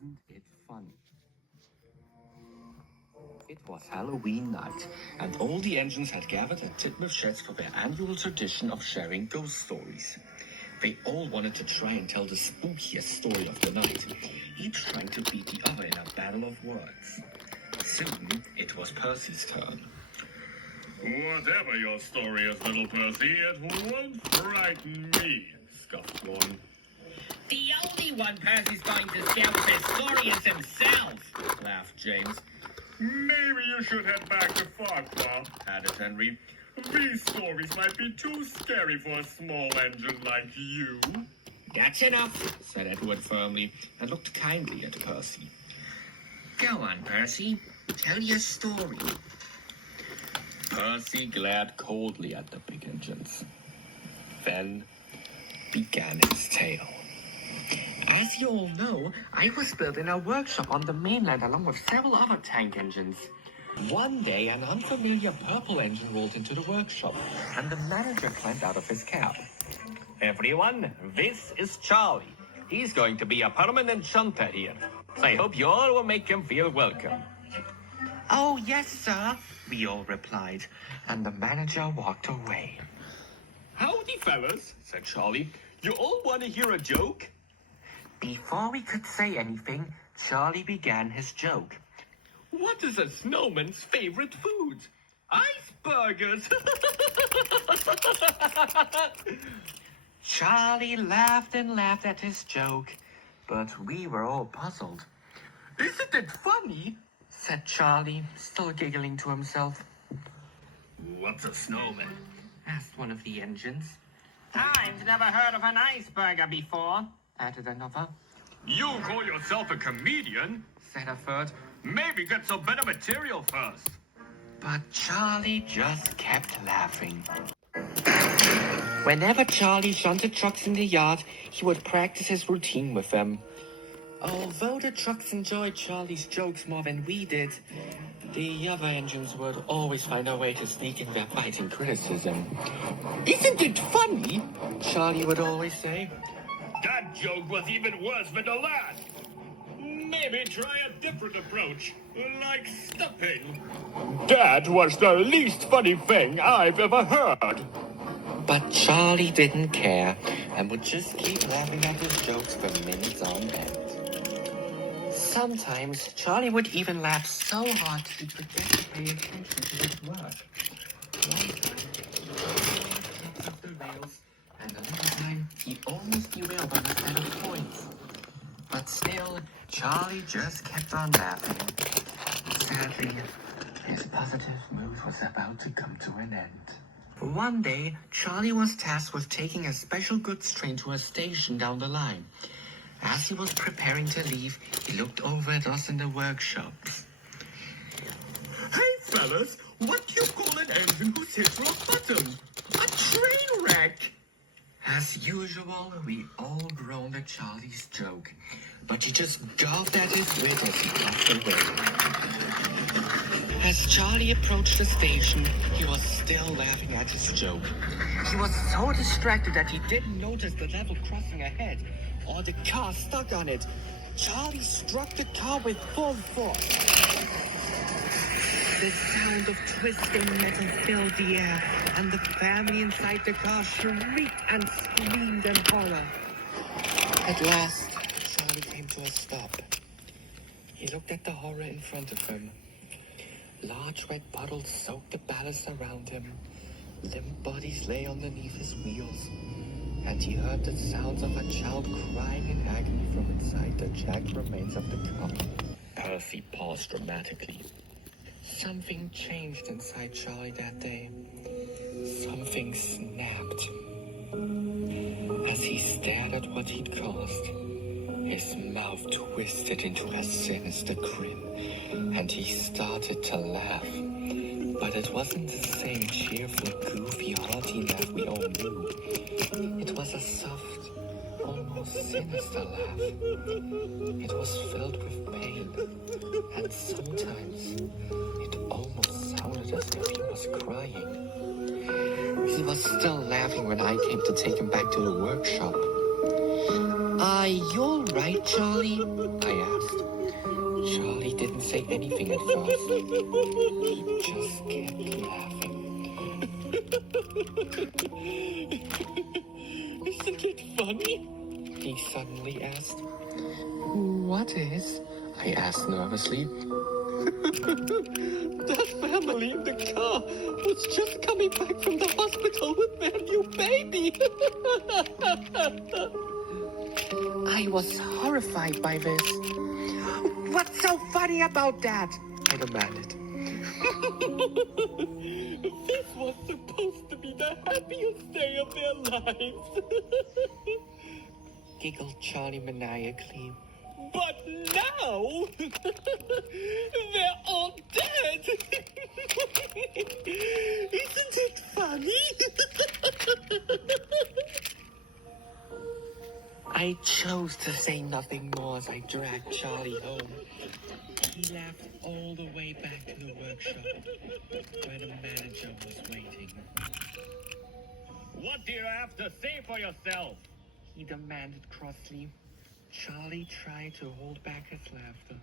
Isn't it funny? It was Halloween night, and all the engines had gathered at Titmuth Sheds for their annual tradition of sharing ghost stories. They all wanted to try and tell the spookiest story of the night, each trying to beat the other in a battle of words. Soon, it was Percy's turn. Whatever your story is, little Percy, it won't frighten me, scoffed one. The only one Percy's going to scare with his story is himself, Laughed James. Maybe you should head back to Farquhar, Added Henry. These stories might be too scary for a small engine like you. That's enough, Said Edward firmly, and looked kindly at Percy. Go on, Percy. Tell your story. Percy glared coldly at the big engines. Then began his tale. As you all know, I was built in a workshop on the mainland along with several other tank engines. One day, an unfamiliar purple engine rolled into the workshop, and the manager climbed out of his cab. Everyone, this is Charlie. He's going to be a permanent shunter here. I hope you all will make him feel welcome. Oh, yes, sir, we all replied, and the manager walked away. Howdy, fellas, said Charlie. You all want to hear a joke? Before we could say anything, Charlie began his joke. What is a snowman's favorite food? Icebergers! Charlie laughed and laughed at his joke, but we were all puzzled. Isn't it funny? Said Charlie, still giggling to himself. What's a snowman? Asked one of the engines. I've never heard of an iceberger before, Added another. You call yourself a comedian? Said a third. Maybe get some better material first. But Charlie just kept laughing. Whenever Charlie shunted trucks in the yard, he would practice his routine with them. Although the trucks enjoyed Charlie's jokes more than we did, the other engines would always find a way to sneak in their biting criticism. Isn't it funny? Charlie would always say. That joke was even worse than the last. Maybe try a different approach, like stepping. That was the least funny thing I've ever heard. But Charlie didn't care and would just keep laughing at his jokes for minutes on end. Sometimes Charlie would even laugh so hard he forget to pay attention to his work. One time, he was off the rails, and another time he almost derailed on a set of points. But still, Charlie just kept on laughing. Sadly, his positive mood was about to come to an end. One day, Charlie was tasked with taking a special goods train to a station down the line. As he was preparing to leave, he looked over at us in the workshop. Hey, fellas, what do you call an engine who's hit rock bottom? A train wreck! As usual, we all groaned at Charlie's joke, but he just gulped at his wit as he puffed away. As Charlie approached the station, he was still laughing at his joke. He was so distracted that he didn't notice the level crossing ahead, or the car stuck on it. Charlie struck the car with full force. The sound of twisting metal filled the air, and the family inside the car shrieked and screamed in horror. At last, Charlie came to a stop. He looked at the horror in front of him. Large red puddles soaked the ballast around him. Limp bodies lay underneath his wheels. And he heard the sounds of a child crying in agony from inside the jagged remains of the car. Percy paused dramatically. Something changed inside Charlie that day. Something snapped. As he stared at what he'd caused, his mouth twisted into a sinister grin, and he started to laugh. But it wasn't the same cheerful, goofy, hearty laugh we all knew. It was a soft, almost sinister laugh. It was filled with pain, and sometimes it almost sounded as if he was crying. He was still laughing when I came to take him back to the workshop. You're right, Charlie? I asked. Charlie didn't say anything at first. He just kept laughing. Isn't it funny? He suddenly asked. What is? I asked nervously. That family in the car was just coming back from the hospital with their new baby. I was horrified by this. What's so funny about that? I demanded. This was supposed to be the happiest day of their lives. Giggled Charlie maniacally. But now, they're all dead. Isn't it funny? I chose to say nothing more as I dragged Charlie home. He laughed all the way back to the workshop, where the manager was waiting. What do you have to say for yourself? He demanded crossly. Charlie tried to hold back his laughter.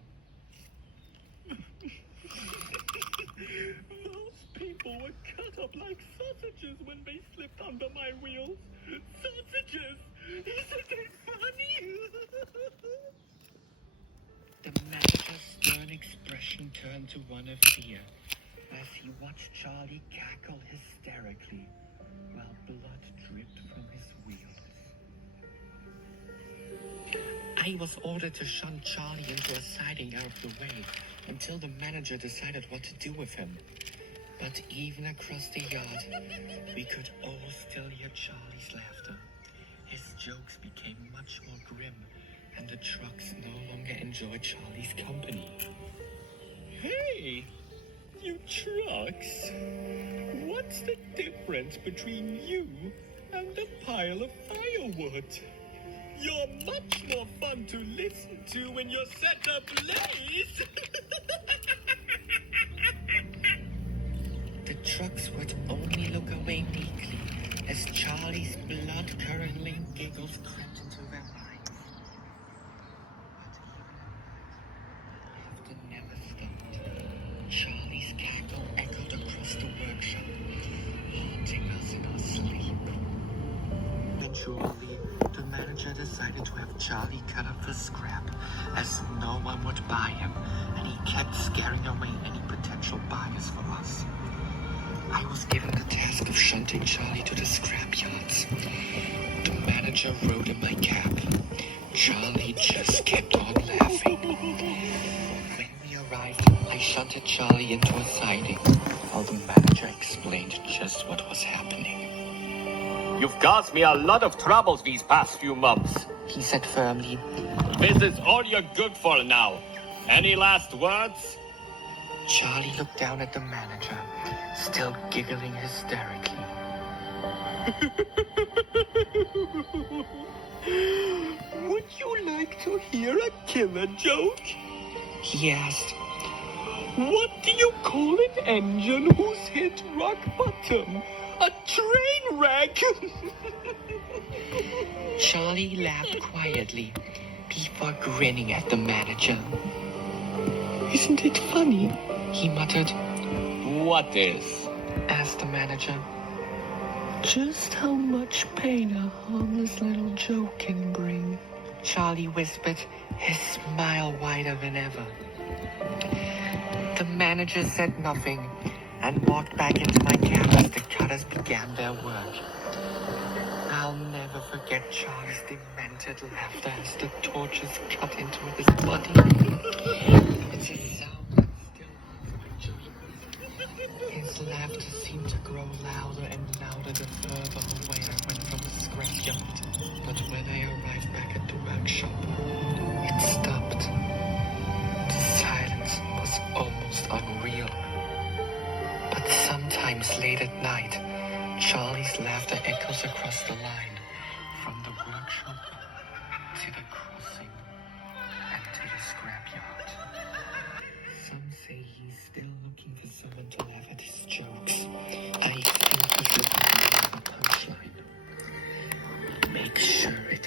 Those people were cut up like sausages when they slipped under my wheels. Sausages! Isn't it funny? The manager's stern expression turned to one of fear as he watched Charlie cackle hysterically while blood dripped from his wheels. I was ordered to shunt Charlie into a siding out of the way until the manager decided what to do with him. But even across the yard, we could all still hear Charlie's laughter. His jokes became much more grim, and the trucks no longer enjoyed Charlie's company. Hey, you trucks. What's the difference between you and a pile of firewood? You're much more fun to listen to when you're set ablaze. The trucks would only look away meekly as Charlie's blood-curdling giggles crept into their minds. But even at night, laughter never stopped. Charlie's cackle echoed across the workshop, haunting us in our sleep. Eventually, the manager decided to have Charlie cut up for scrap, as no one would buy him, and he kept scaring away any potential buyers for us. I was given the task of shunting Charlie to the scrap yards. The manager rode in my cab. Charlie just kept on laughing. When we arrived, I shunted Charlie into a siding, while the manager explained just what was happening. You've caused me a lot of troubles these past few months. He said firmly. This is all you're good for now. Any last words? Charlie looked down at the manager, still giggling hysterically. Would you like to hear a killer joke? He asked. What do you call an engine who's hit rock bottom? A train wreck! Charlie laughed quietly before grinning at the manager. Isn't it funny? He muttered. What is? Asked the manager. Just how much pain a harmless little joke can bring. Charlie whispered, his smile wider than ever. The manager said nothing and walked back into my cab as the cutters began their work. I'll never forget Charlie's demented laughter as the torches cut into his body. It's a sound that still haunts my dreams. His laughter seemed to grow louder and louder the further away I went from the scrapyard. But when I arrived back at the workshop, it stopped. The silence was almost unreal. But sometimes late at night, Charlie's laughter echoes across the line, from the workshop to the crossing and to the scrapyard. Some say he's still looking for someone to laugh at his jokes. I think he's looking for a punchline. Make sure it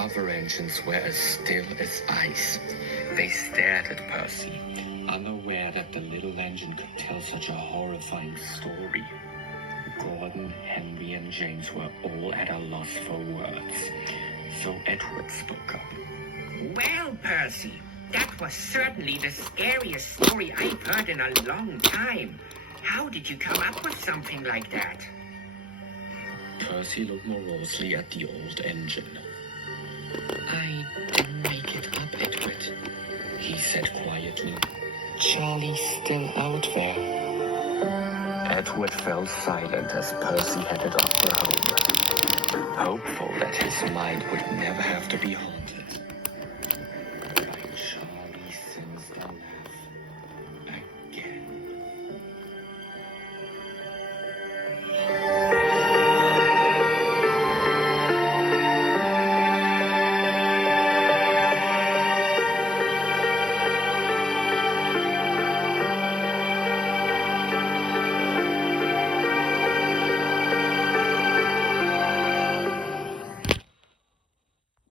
other engines were as still as ice. They stared at Percy, unaware that the little engine could tell such a horrifying story. Gordon, Henry, and James were all at a loss for words, so Edward spoke up. Well, Percy, that was certainly the scariest story I've heard in a long time. How did you come up with something like that? Percy looked morosely at the old engine. I didn't make it up, Edward, he said quietly. Charlie's still out there. Edward fell silent as Percy headed up the home, hopeful that his mind would never have to be haunted